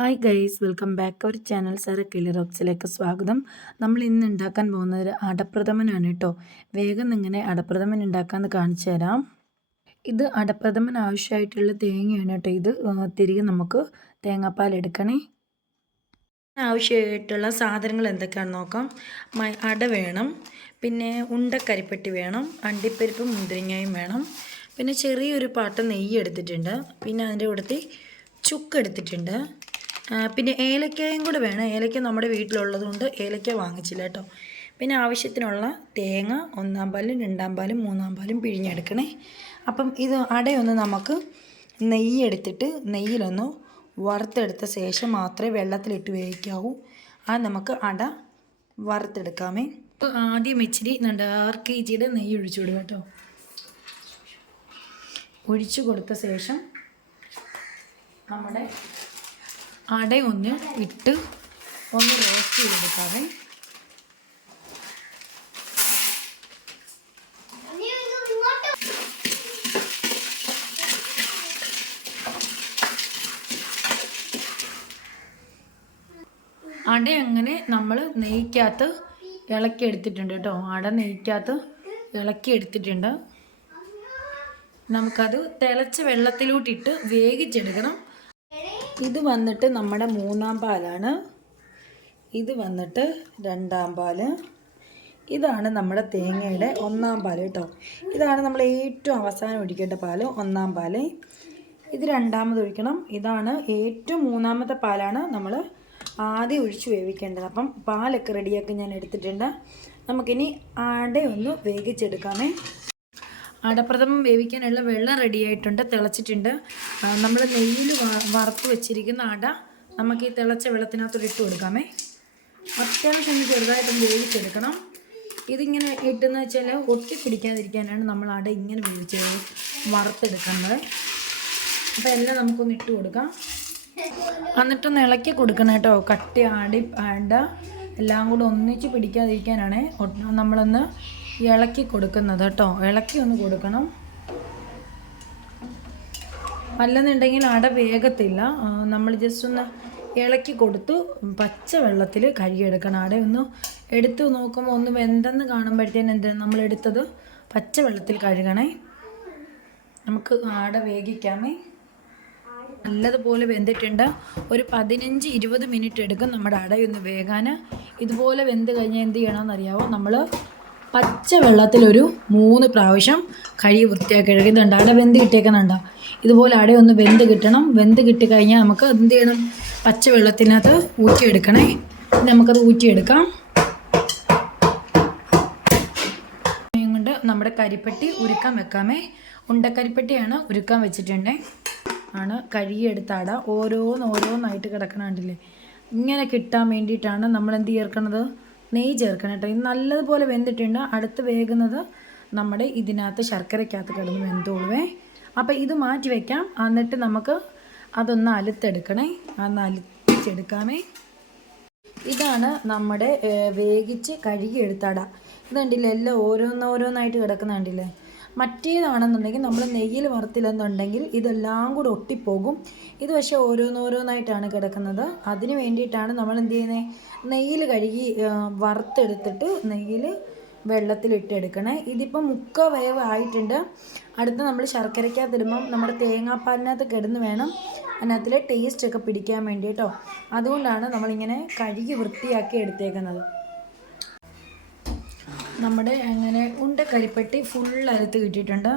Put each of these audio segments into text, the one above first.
Hi guys welcome back our channel Sara Kili റോക്സിലേക്ക് സ്വാഗതം. നമ്മൾ ഇന്ന് ഉണ്ടാക്കാൻ പോകുന്നത് ഒരു അടപ്രഥമനാണ് കേട്ടോ. വേഗം ഇങ്ങനെ അടപ്രഥമൻ ഉണ്ടാക്കാമെന്ന് കാണിച്ചു തരാം. ഇത് അടപ്രഥമൻ ആവശ്യമായിട്ടുള്ള തേങ്ങയാണ് കേട്ടോ. ഇത് തിരികെ നമുക്ക് തേങ്ങാപ്പാൽ എടുക്കണേ. ആവശ്യമായിട്ടുള്ള സാധനങ്ങൾ എന്തൊക്കെയാണെന്ന് നോക്കാം. അട വേണം. പിന്നെ ഉണ്ടക്കരിപ്പെട്ടി വേണം. അണ്ടിപ്പരിപ്പ് മുന്തിരിങ്ങയും വേണം. പിന്നെ ചെറിയൊരു പാട്ട നെയ്യ് എടുത്തിട്ടുണ്ട്. പിന്നെ അതിന്റെ കൂടത്തിൽ ചുക്ക് എടുത്തിട്ടുണ്ട്. പിന്നെ ഏലക്കയും കൂടെ വേണം. ഏലക്ക നമ്മുടെ വീട്ടിലുള്ളത് കൊണ്ട് ഏലക്ക വാങ്ങിച്ചില്ല കേട്ടോ. പിന്നെ ആവശ്യത്തിനുള്ള തേങ്ങ ഒന്നാം പാലും രണ്ടാം പാലും മൂന്നാം പാലും പിഴിഞ്ഞെടുക്കണേ. അപ്പം ഇത് അടയൊന്ന് നമുക്ക് നെയ്യ് എടുത്തിട്ട് നെയ്യിലൊന്ന് വറുത്തെടുത്ത ശേഷം മാത്രമേ വെള്ളത്തിലിട്ട് വേവിക്കാവൂ. ആ നമുക്ക് അട വറുത്തെടുക്കാമേ. ആദ്യം ഇച്ചിരി ആറ് കെ ജിയുടെ നെയ്യ് ഒഴിച്ചു വിടുക കേട്ടോ. ഒഴിച്ചു കൊടുത്ത ശേഷം നമ്മുടെ അട ഒന്ന് ഇട്ട് ഒന്ന് റോസ്റ്റ് ചെയ്തെടുക്കാവേ. അട അങ്ങനെ നമ്മൾ നെയ്ക്കകത്ത് ഇളക്കി എടുത്തിട്ടുണ്ട് കേട്ടോ. അട നെയ്ക്കകത്ത് ഇളക്കി എടുത്തിട്ടുണ്ട് നമുക്കത് തിളച്ച വെള്ളത്തിലോട്ടിട്ട് വേവിച്ചെടുക്കണം. ഇത് വന്നിട്ട് നമ്മുടെ മൂന്നാം പാലാണ്. ഇത് വന്നിട്ട് രണ്ടാം പാൽ. ഇതാണ് നമ്മുടെ തേങ്ങയുടെ ഒന്നാം പാൽ കേട്ടോ. ഇതാണ് നമ്മൾ ഏറ്റവും അവസാനം ഒഴിക്കേണ്ട പാൽ ഒന്നാം പാൽ. ഇത് രണ്ടാമത് ഒഴിക്കണം. ഇതാണ് ഏറ്റവും മൂന്നാമത്തെ പാലാണ് നമ്മൾ ആദ്യം ഒഴിച്ച് വേവിക്കേണ്ടത്. അപ്പം പാലൊക്കെ റെഡിയാക്കി ഞാൻ എടുത്തിട്ടുണ്ട്. നമുക്കിനി അടയൊന്ന് വേവിച്ചെടുക്കാമേ. അടപ്രഥമം വേവിക്കാനുള്ള വെള്ളം റെഡിയായിട്ടുണ്ട് തിളച്ചിട്ടുണ്ട്. നമ്മൾ നെയ്യിൽ വറുത്ത് വെച്ചിരിക്കുന്ന അട നമുക്ക് ഈ തിളച്ച വെള്ളത്തിനകത്തോട് ഇട്ട് കൊടുക്കാമേ. അത്യാവശ്യം ഒന്ന് ചെറുതായിട്ടൊന്ന് വേവിച്ചെടുക്കണം. ഇതിങ്ങനെ ഇട്ടെന്ന് വെച്ചാൽ ഒട്ടി പിടിക്കാതിരിക്കാനാണ് നമ്മൾ അട ഇങ്ങനെ വേവിച്ച് വറുത്തെടുക്കുന്നത്. അപ്പോൾ എല്ലാം നമുക്കൊന്ന് ഇട്ട് കൊടുക്കാം. എന്നിട്ടൊന്ന് ഇളക്കി കൊടുക്കണം കേട്ടോ. കട്ടി ആടി അട എല്ലാം കൂടെ ഒന്നിച്ച് പിടിക്കാതിരിക്കാനാണ് നമ്മളൊന്ന് ഇളക്കി കൊടുക്കുന്നത് കേട്ടോ. ഇളക്കി ഒന്ന് കൊടുക്കണം. അല്ലെന്നുണ്ടെങ്കിൽ അട വേഗത്തില്ല. നമ്മൾ ജസ്റ്റ് ഒന്ന് ഇളക്കി കൊടുത്തു. പച്ച വെള്ളത്തിൽ കഴുകിയെടുക്കണം. അട ഒന്ന് എടുത്തു നോക്കുമ്പോൾ ഒന്ന് വെന്തെന്ന് കാണുമ്പോഴത്തേന് എന്താ നമ്മൾ എടുത്തത്? പച്ച വെള്ളത്തിൽ കഴുകണേ. നമുക്ക് അട വേഗിക്കാമേ നല്ലതുപോലെ വെന്തിട്ടുണ്ട്. ഒരു പതിനഞ്ച് ഇരുപത് മിനിറ്റ് എടുക്കും നമ്മുടെ അടയൊന്ന് വേകാൻ ഇതുപോലെ വെന്ത് കഴിഞ്ഞാൽ എന്ത് ചെയ്യണമെന്ന് അറിയാമോ നമ്മൾ പച്ച വെള്ളത്തിലൊരു മൂന്ന് പ്രാവശ്യം കഴുകി വൃത്തിയാക്കി കഴുകുന്നുണ്ട് അട വെന്ത് കിട്ടിയേക്കുന്നുണ്ടോ? ഇതുപോലെ അട ഒന്ന് വെന്ത് കിട്ടണം. വെന്ത് കിട്ടിക്കഴിഞ്ഞാൽ നമുക്ക് എന്ത് ചെയ്യണം? പച്ചവെള്ളത്തിനകത്ത് ഊറ്റിയെടുക്കണേ. നമുക്കത് ഊറ്റിയെടുക്കാം. കൊണ്ട് നമ്മുടെ കരിപ്പെട്ടി ഉരുക്കാൻ വെക്കാമേ. ഉണ്ടക്കരിപ്പെട്ടിയാണ് ഉരുക്കാൻ വെച്ചിട്ടുണ്ടേ. ആണ് കഴുകിയെടുത്ത അട ഓരോന്ന് ഓരോന്നായിട്ട് കിടക്കണ കണ്ടില്ലേ? ഇങ്ങനെ കിട്ടാൻ വേണ്ടിയിട്ടാണ് നമ്മൾ എന്ത് ചേർക്കണത്? നെയ്യ് ചേർക്കണം കേട്ടോ ഇത് നല്ലതുപോലെ വെന്തിട്ടുണ്ട്. അടുത്ത് വേകുന്നത് നമ്മുടെ ഇതിനകത്ത് ശർക്കരയ്ക്കകത്ത് കിടന്ന് വെന്തോളുവേ. അപ്പോൾ ഇത് മാറ്റി വയ്ക്കാം എന്നിട്ട് നമുക്ക് അതൊന്ന് അലുത്തെടുക്കണേ. അന്ന് അലുത്തിച്ചെടുക്കാമേ ഇതാണ് നമ്മുടെ വേവിച്ച് കഴുകിയെടുത്ത അട. ഇത് കണ്ടില്ലേ എല്ലാം ഓരോന്നോരോന്നായിട്ട് കിടക്കുന്ന കണ്ടില്ലേ? മറ്റേതാണെന്നുണ്ടെങ്കിൽ നമ്മൾ നെയ്യിൽ വറുത്തില്ലെന്നുണ്ടെങ്കിൽ ഇതെല്ലാം കൂടെ ഒട്ടിപ്പോകും. ഇത് പക്ഷേ ഓരോന്നോരോന്നായിട്ടാണ് കിടക്കുന്നത്. അതിന് വേണ്ടിയിട്ടാണ് നമ്മൾ എന്ത് ചെയ്യുന്നത് നെയ്യിൽ കഴുകി വറുത്തെടുത്തിട്ട് നെയ്യിൽ വെള്ളത്തിലിട്ടെടുക്കണേ. ഇതിപ്പോൾ മുക്ക വേവ് ആയിട്ടുണ്ട്. അടുത്ത് നമ്മൾ ശർക്കരയ്ക്കകത്ത് ഇടുമ്പം നമ്മുടെ തേങ്ങാപ്പാലിനകത്ത് കിടന്ന് വേണം അതിനകത്തിലെ ടേസ്റ്റ് ഒക്കെ പിടിക്കാൻ വേണ്ടി കേട്ടോ അതുകൊണ്ടാണ് നമ്മളിങ്ങനെ കഴുകി വൃത്തിയാക്കി എടുത്തേക്കുന്നത്. നമ്മുടെ അങ്ങനെ ഉണ്ട കരിപ്പെട്ടി ഫുൾ അരുത്ത് കിട്ടിയിട്ടുണ്ട്.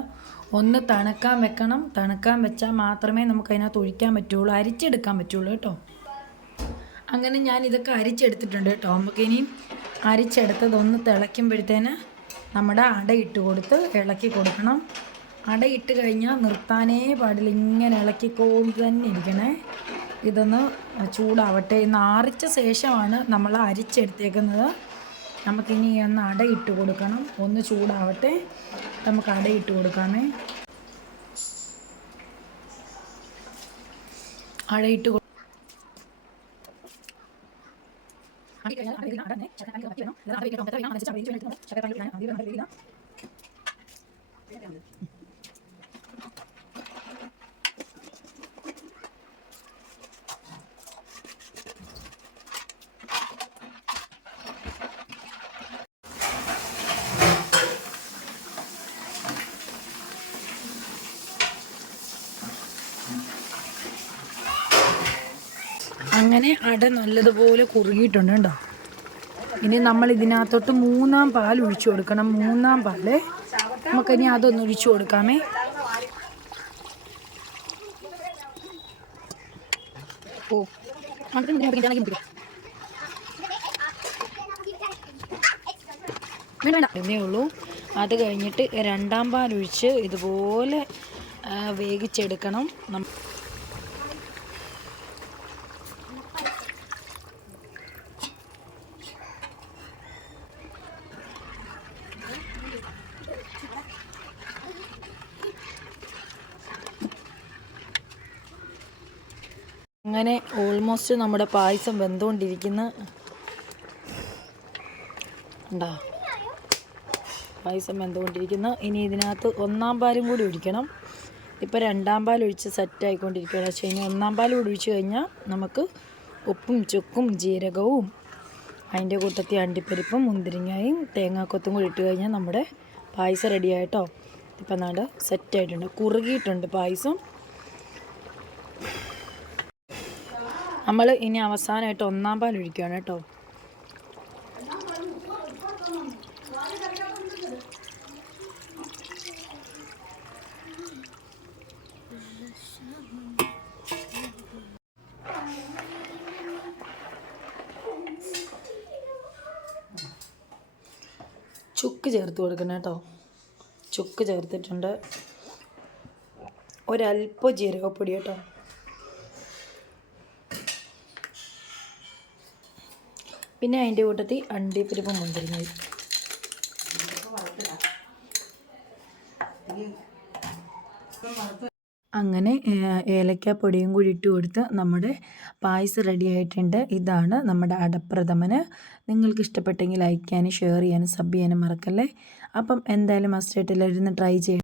ഒന്ന് തണുക്കാൻ വെക്കണം. തണുക്കാൻ വെച്ചാൽ മാത്രമേ നമുക്ക് അതിനകത്ത് ഒഴിക്കാൻ പറ്റുള്ളൂ. അരിച്ചെടുക്കാൻ പറ്റുള്ളൂ കേട്ടോ. അങ്ങനെ ഞാൻ ഇതൊക്കെ അരിച്ചെടുത്തിട്ടുണ്ട് കേട്ടോ. നമുക്കിനി അരിച്ചെടുത്തത് ഒന്ന് തിളയ്ക്കുമ്പോഴത്തേന് നമ്മുടെ അട ഇട്ട് കൊടുത്ത് ഇളക്കി കൊടുക്കണം. അട ഇട്ട് കഴിഞ്ഞാൽ നിർത്താനേ പാടില്ല. ഇങ്ങനെ ഇളക്കിക്കൊണ്ട് തന്നെ ഇരിക്കണേ. ഇതൊന്ന് ചൂടാവട്ടെ. ഇന്ന് ആറിച്ച ശേഷമാണ് നമ്മൾ അരിച്ചെടുത്തേക്കുന്നത്. നമുക്കിനി ഒന്ന് അട ഇട്ട് കൊടുക്കണം. ഒന്ന് ചൂടാവട്ടെ. നമുക്ക് അട ഇട്ട് കൊടുക്കാമേ. അട ഇട്ട് കൊ- അങ്ങനെ അട നല്ലതുപോലെ കുറുകിയിട്ടുണ്ട് കേട്ടോ. ഇനി നമ്മൾ ഇതിനകത്തോട്ട് മൂന്നാം പാൽ ഒഴിച്ചു കൊടുക്കണം. മൂന്നാം പാൽ. നമുക്കിനി അതൊന്ന് ഒഴിച്ചു കൊടുക്കാമേ. ഓ എന്നേ ഉള്ളൂ. അത് കഴിഞ്ഞിട്ട് രണ്ടാം പാൽ ഒഴിച്ച് ഇതുപോലെ വേവിച്ചെടുക്കണം. നം- അങ്ങനെ ഓൾമോസ്റ്റ് നമ്മുടെ പായസം വെന്തുകൊണ്ടിരിക്കുന്ന ഉണ്ടോ പായസം വെന്തുകൊണ്ടിരിക്കുന്നു ഇനി ഇതിനകത്ത് ഒന്നാം പാലും കൂടി ഒഴിക്കണം. ഇപ്പോൾ രണ്ടാം പാൽ ഒഴിച്ച് സെറ്റ് ആയിക്കൊണ്ടിരിക്കുകയാണ്. പക്ഷേ ഇനി ഒന്നാം പാൽ കൂടി ഒഴിച്ച് കഴിഞ്ഞാൽ നമുക്ക് ഉപ്പും ചുക്കും ജീരകവും അതിന്റെ കൂട്ടത്തിൽ അണ്ടിപ്പരിപ്പും മുന്തിരിങ്ങയും തേങ്ങാക്കൊത്തും കൂടി ഇട്ട് കഴിഞ്ഞാൽ നമ്മുടെ പായസം റെഡിയായിട്ടോ ഇപ്പം നാട് സെറ്റായിട്ടുണ്ട് കുറുകിയിട്ടുണ്ട് പായസം. നമ്മൾ ഇനി അവസാനമായിട്ട് ഒന്നാം പാൽ ഒഴിക്കുകയാണ് കേട്ടോ. ചുക്ക് ചേർത്ത് കൊടുക്കണം കേട്ടോ. ചുക്ക് ചേർത്തിട്ടുണ്ട്. ഒരല്പം ജീരകപ്പൊടി കേട്ടോ. പിന്നെ അതിന്റെ കൂട്ടത്തിൽ അണ്ടിപ്പരിപ്പ് മുന്തിരിങ്ങയും അങ്ങനെ ഏലക്കാപ്പൊടിയും കൂടി ഇട്ട് കൊടുത്ത് നമ്മുടെ പായസം റെഡി ആയിട്ടുണ്ട്. ഇതാണ് നമ്മുടെ അടപ്രഥമന്. നിങ്ങൾക്ക് ഇഷ്ടപ്പെട്ടെങ്കിൽ ലൈക്ക് ചെയ്യാനും ഷെയർ ചെയ്യാനും സബ് ചെയ്യാനും മറക്കല്ലേ? അപ്പം എന്തായാലും മസ്റ്റായിട്ട് എല്ലാവരും ട്രൈ ചെയ്യണം